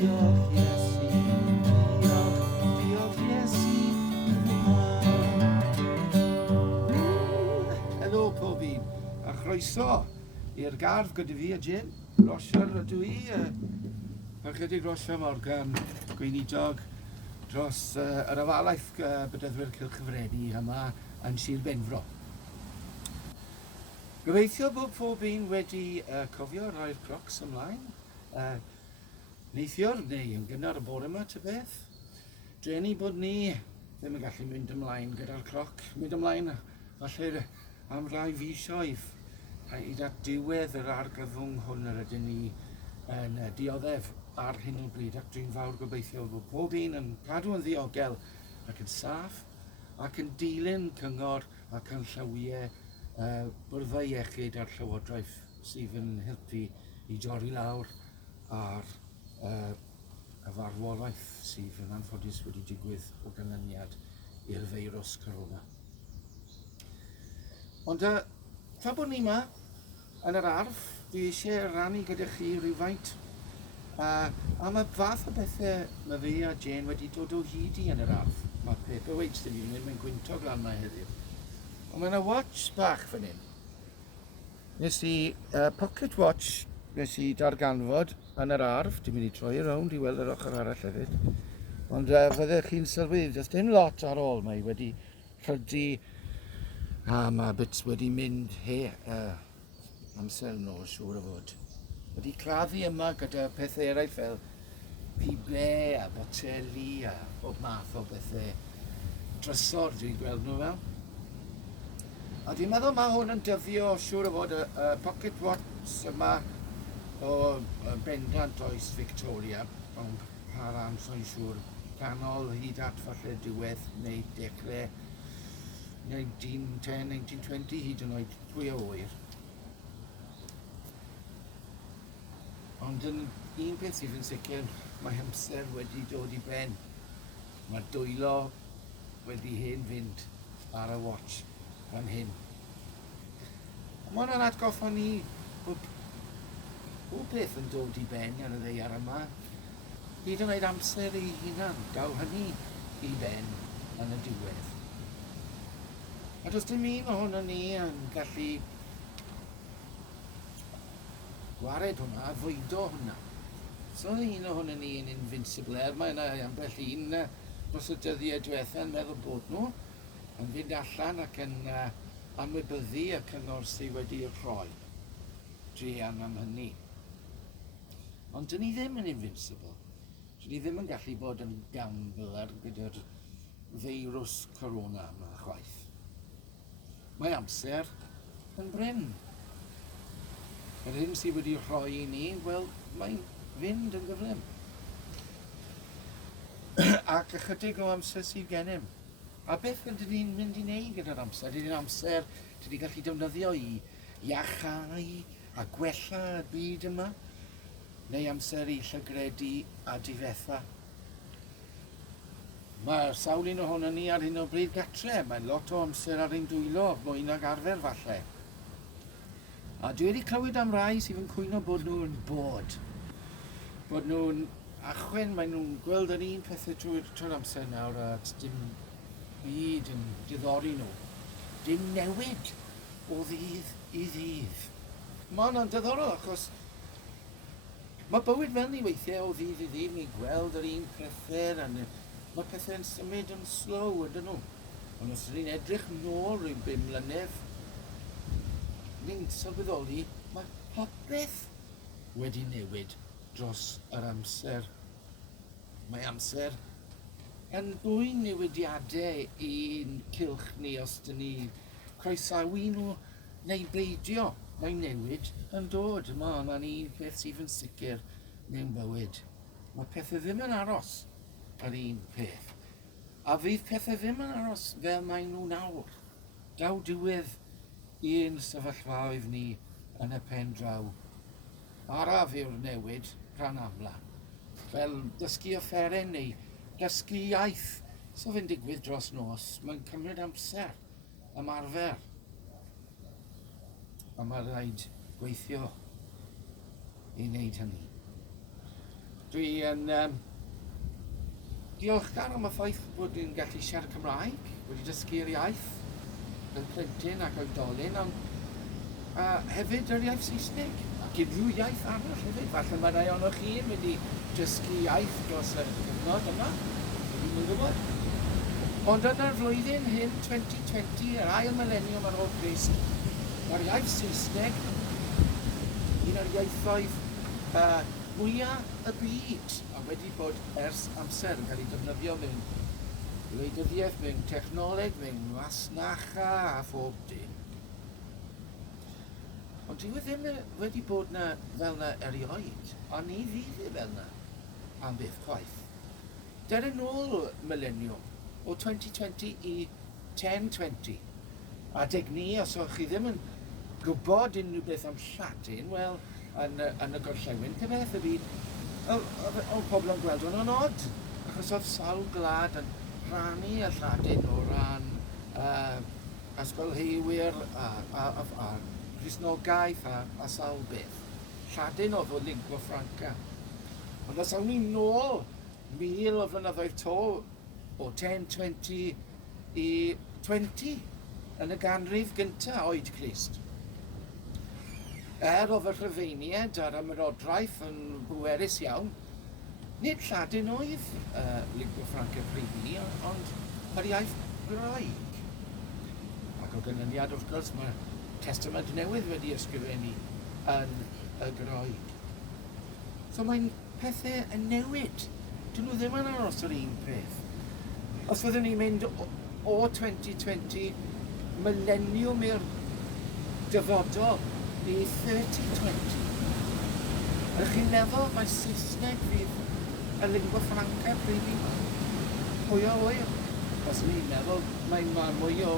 Diolch Iesu, diolch Iesu. Helo pob un, a chroeso i'r gardd gyda fi a Jin. Rhosier ydw i, ychydig Rhosier Morgan, gweinidog dros yr afalaeth bydyddwyr cylchfredi yma yn Sir Benfro. Gobeithio bod pob un wedi cofio rhoi'r clocs ymlaen. Neithiwr neu yn gynnar y bore yma ty beth. Dreni bod ni ddim yn gallu mynd ymlaen gyda'r cloc. Mynd ymlaen falle am rai fisoedd. Hyd at diwedd yr argyfwng hwn yr ydyn ni yn dioddef ar hyn o bryd. Ac dwi'n fawr gobeithio bod pob un yn cadw yn ddiogel ac yn saff ac yn dilyn cyngor ac yn llawiau bwrddau iechyd a'r Llywodraeth sydd yn helpu i dorri lawr ar y farwolaeth sydd yn anffodus wedi digwydd o ganlyniad i'r feirws corona. Ond tra bod ni yma yn yr ardd, dwi eisiau rannu gyda chi rhywfaint am y fath o bethau mae fi a Jane wedi dod o hyd i yn yr ardd. Mae paperweights dy fi, mae'n gwyntog lan yma heddiw. Ond mae yna watch bach fan hyn. Nes i pocket watch nes i darganfod yn yr ardd. Dwi'n mynd i troi rownd i weld yr ochr arall hefyd. Ond fyddech chi'n sylwi, does dim lot ar ôl mae wedi rhydu a mae bits wedi mynd amser nôl siŵr o fod. Wedi claddu yma gyda pethau eraill fel pibau a boteli a bob math o bethau drysor dwi'n gweld nhw fel. A dwi'n meddwl mae hwn yn dyddio siŵr o fod y pocket watch yma o bendant oes Victoria, ond par amser siŵr canol hyd at falle diwedd neu dechrau 1910, 1920 hyd yn oed pwy o oer. Ond yn un peth sydd yn sicr, mae amser wedi dod i ben. Mae dwylo wedi hen fynd ar y watch fan hyn. Mae hwnna'n atgoffa ni bod beth yn dod i ben ar y ddaear yma. Hyd yn oed amser ei hunan, daw hynny i ben yn y diwedd. A does dim un ohono ni yn gallu gwared hwnna, fwydo hwnna. So un ohono ni yn invincible. Mae yna ambell un dros y dyddiau diwethaf yn meddwl bod nhw yn fynd allan ac yn anwybyddu y cyngor sydd wedi'i rhoi. Drian am hynny. Ond dyn ni ddim yn invincible. Dyn ni ddim yn gallu bod yn gambler gyda'r feirws corona yma chwaith. Mae amser yn bryn. Yr hyn sydd wedi'i rhoi i ni, wel, mae'n fynd yn gyflym. Ac ychydig o amser sydd gennym. A beth ydyn ni'n mynd i wneud gyda'r amser? Ydyn ni'n amser dyn ni'n gallu defnyddio i iachau a gwella y byd yma? Neu amser i llygredu a difetha? Mae'r sawl un ohono ni ar hyn o bryd gatre. Mae'n lot o amser ar ein dwylo, mwy nag arfer falle. A dwi wedi clywed am rai sydd yn cwyno bod nhw'n bod. Bod nhw'n achwen, maen nhw'n gweld yr un pethau trwy'r amser nawr a dim byd yn diddori nhw. Dim newid o ddydd i ddydd. Mae hwnna'n diddorol achos mae bywyd fel ni weithiau o ddydd i ddydd, ni'n gweld yr un pethau a mae pethau'n symud yn slow ydyn nhw. Ond os ni'n edrych nôl rhyw 5 mlynedd, ni'n sylweddoli mae popeth wedi newid dros yr amser. Mae amser yn ddwy newidiadau i'n cylch ni os dyn ni croesawu nhw neu beidio. Mae newid yn dod. Mae'n un peth sydd yn sicr mewn bywyd. Mae pethau ddim yn aros yr un peth. A fydd pethau ddim yn aros fel mae nhw nawr. Daw diwedd un sefyllfaoedd ni yn y pen draw. Araf yw'r newid rhan amla. Fel dysgu offeren neu dysgu iaith. So fe'n digwydd dros nos. Mae'n cymryd amser ymarfer. A mae'n rhaid gweithio i wneud hynny. Dwi'n diolchgar am y ffaith bod ni'n gallu siarad Cymraeg, wedi dysgu'r iaith yn plentyn ac oedolyn, ond hefyd yr iaith Saesneg, ac unrhyw iaith arall hefyd. Falle mae rai ohonoch chi yn wedi dysgu iaith dros y cyfnod yma, dwi'n mynd gwybod. Ond yn yr flwyddyn hyn, 2020, yr ail millennium ar ôl Crist, mae'r iaith Saesneg, un o'r ieithoedd mwyaf y byd, a wedi bod ers amser yn cael ei defnyddio mewn wleidyddiaeth, mewn technoleg, mewn masnacha a phob dim. Ond dyw e ddim wedi bod na fel na erioed, a ni fydd e fel na am byth chwaith. Derin ôl millennium, o 2020 i 1020, a deg ni, os o'ch chi ddim yn gwybod unrhyw beth am Lladin, wel, yn y gorllewin, pe beth y byd, oedd pobl yn gweld hwnnw'n od, achos oedd sawl gwlad yn rhannu y Lladin o ran ysgolheiwyr a Cristnogaeth a sawl beth. Lladin oedd o lingua franca. Ond os awn ni nôl 1000 o flynyddoedd to, o 1020 i 20 yn y ganrif gyntaf oed Crist. Oedd y Rhufeiniaid a'r ymerodraeth yn bwerus iawn, nid Lladin oedd lingua franca prydni, ond yr iaith Groeg. Ac o gynlyniad wrth gwrs mae Testament newydd wedi ysgrifennu yn y Groeg. So mae'n pethau yn newid. Dyn nhw ddim yn aros yr un peth. Os fyddwn ni'n mynd o 2020 millennium i'r dyfodol i 3020. Ydych chi'n meddwl mae Saesneg fydd y lingua franca prydni? Mwy o oer. Os ni'n meddwl mae'n mwy o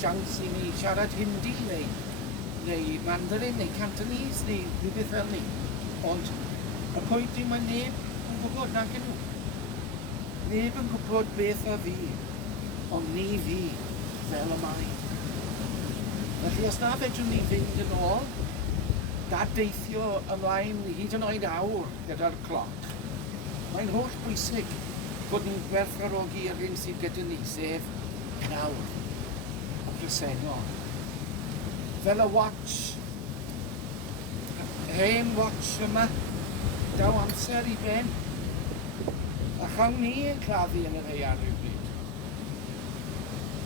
siawns i ni siarad Hindi neu Mandarin neu Cantonese neu rhywbeth fel ni. Ond y pwynt yw mae neb yn gwybod nag nhw. Neb yn gwybod beth a fi, ond ni fi fel y mae. Felly os na fedrwn ni fynd yn ôl, dadeithio ymlaen hyd yn oed awr gyda'r cloc, mae'n holl bwysig bod ni'n gwerthfawrogi yr hyn sydd gyda ni, sef nawr, y presennol. Fel y watch, hen watch yma, daw amser i ben, a chawn ni yn claddu yn yr Ieir rhywbryd.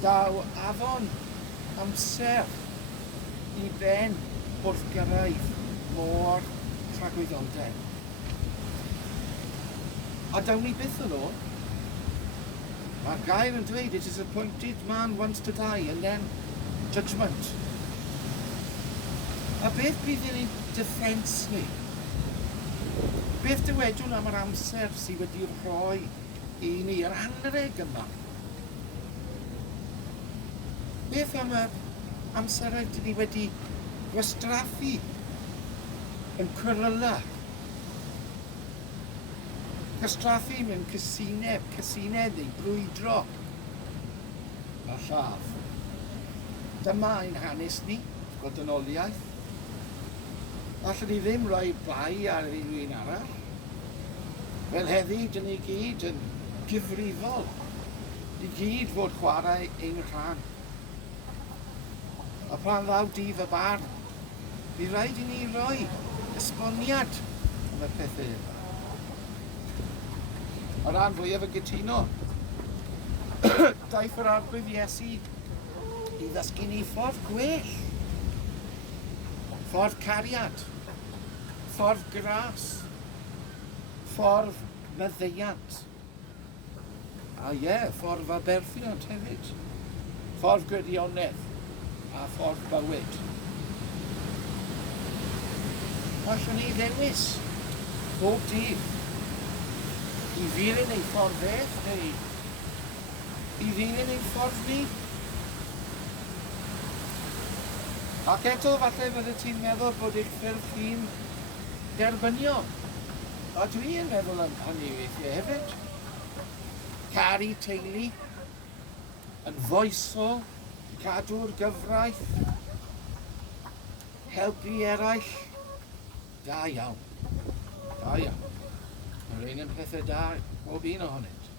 Daw afon amser i ben wrth gyrraedd môr tragwyddoldeb. A dawn ni byth yn ôl. Mae'r Gair yn dweud, it is appointed man once to die and then judgment. A beth bydd yn ei defense ni? Beth dywedwn am yr amser sydd wedi'i rhoi i ni, yr anreg yma? Beth am yr amser ydyn ni wedi gwastraffu yn cwryla? Gwastraffu mewn cysineb neu brwydro a lladd. Dyma ein hanes ni, godynoliaeth. Allwn ni ddim rhoi bai ar unrhyw un arall. Fel heddi, dyn ni gyd yn gyfrifol. Ni gyd fod chwarae ein rhan. A pan ddaw dydd y barn, bydd rhaid i ni roi esboniad am y pethau yma. O ran fwyaf y gytuno, daeth yr arglwydd Iesu i ddysgu ni ffordd gwell. Ffordd cariad, ffordd gras, ffordd meddeiant. A ffordd aberthiant hefyd. Ffordd gwirionedd a ffordd bywyd. Allwn ni ddewis bob dydd i ddilyn ei ffordd beth neu i ddilyn ei ffordd ni. Ac eto falle fydde ti'n meddwl bod eich ffyrdd chi'n derbynio. A dwi'n meddwl am hynny weithiau hefyd. Caru teulu, yn foesol, cadw'r gyfraith, helpu eraill. Da iawn. Da iawn. rhain yn pethau da bob un ohonynt.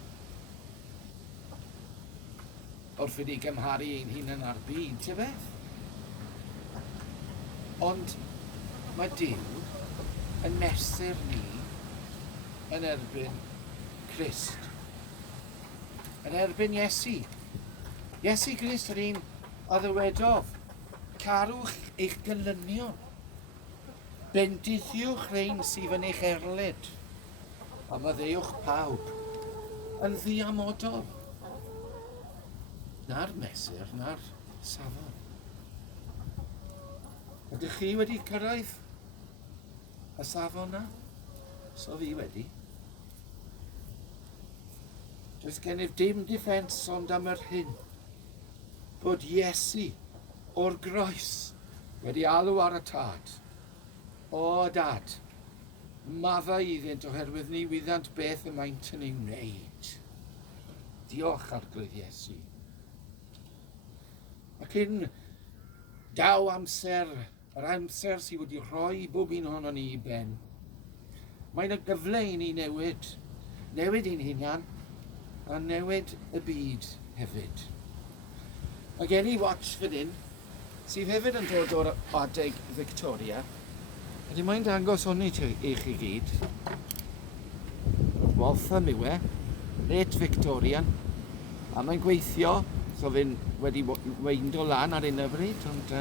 Wrth wedi gymharu ein hunain ar byd, ty beth? Ond mae Duw yn mesur ni yn erbyn Crist. Yn erbyn Iesu. Iesu Crist yr un a ddywedodd, carwch eich gelynion. Bendithiwch rhain sydd yn eich erlyd, a maddeuwch pawb yn ddiamodol. Na'r mesur, na'r safon. Ydych chi wedi cyrraedd y safon na? So fi wedi. Does gennyf dim diffens ond am yr hyn, bod Iesu o'r groes wedi alw ar y tad. O dad, madda iddynt oherwydd ni wyddant beth y maent yn ei wneud. Diolch Arglwydd Iesu. Ac yn daw amser, yr amser sydd wedi rhoi bob un ohono ni i ben, mae'n y gyfle i ni newid ein hunan, a newid y byd hefyd. Mae gen i watch fan hyn, sydd hefyd yn dod o'r adeg Victoria. Ydy mae'n dangos hwnni i chi gyd. Mawrth am yw e, late Victorian. A mae'n gweithio, so fe'n wedi weindo lan ar un o bryd, ond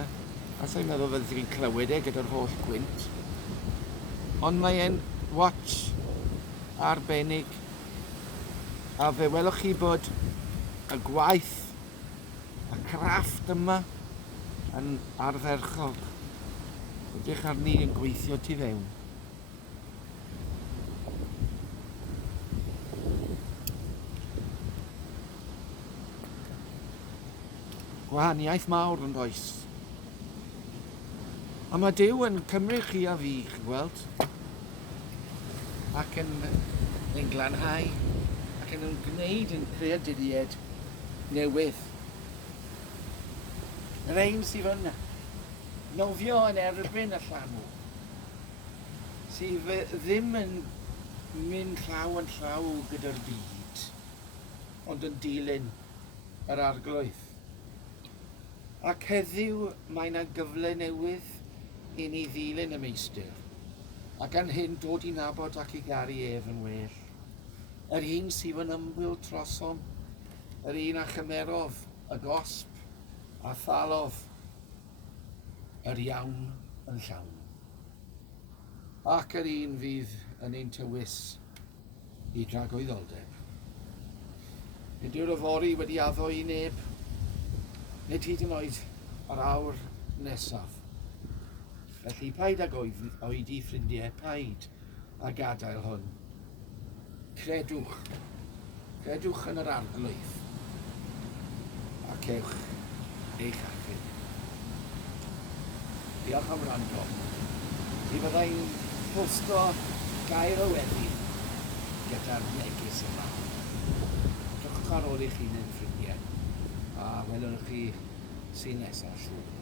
as i'n meddwl fydde chi'n clywed e gyda'r holl gwynt. Ond mae'n watch arbennig. A fe welwch chi bod y gwaith, y crafft yma yn ardderchog. Ydych arni yn gweithio tu fewn. Gwahaniaeth mawr yn does. A mae Duw yn cymryd chi a fi, chi'n gweld, ac yn glanhau, ac yn gwneud yn creaduriaid newydd. Yr ein sydd yn nofio yn erbyn y llanw, sydd ddim yn mynd llaw yn llaw gyda'r byd, ond yn dilyn yr arglwydd. Ac heddiw mae yna gyfle newydd i ni ddilyn y meistr, ac yn hyn dod i nabod ac i garu ef yn well. Yr un sydd yn ymwyl trosom, yr un a chymerodd y gosb a thalodd yr iawn yn llawn. Ac yr un fydd yn ein tywys i dragwyddoldeb. Nid yw'r yfori wedi addo i neb, nid hyd yn oed yr awr nesaf. Felly paid ag oedi ffrindiau, paid a gadael hwn. Credwch yn yr arglwydd, ac ewch eich achub. Diolch am wrando. Mi fyddai'n posto gair o weddi gyda'r neges yma. Drwch ar ôl eich hun yn ffrindiau, a welwch chi sy'n nesaf siŵr.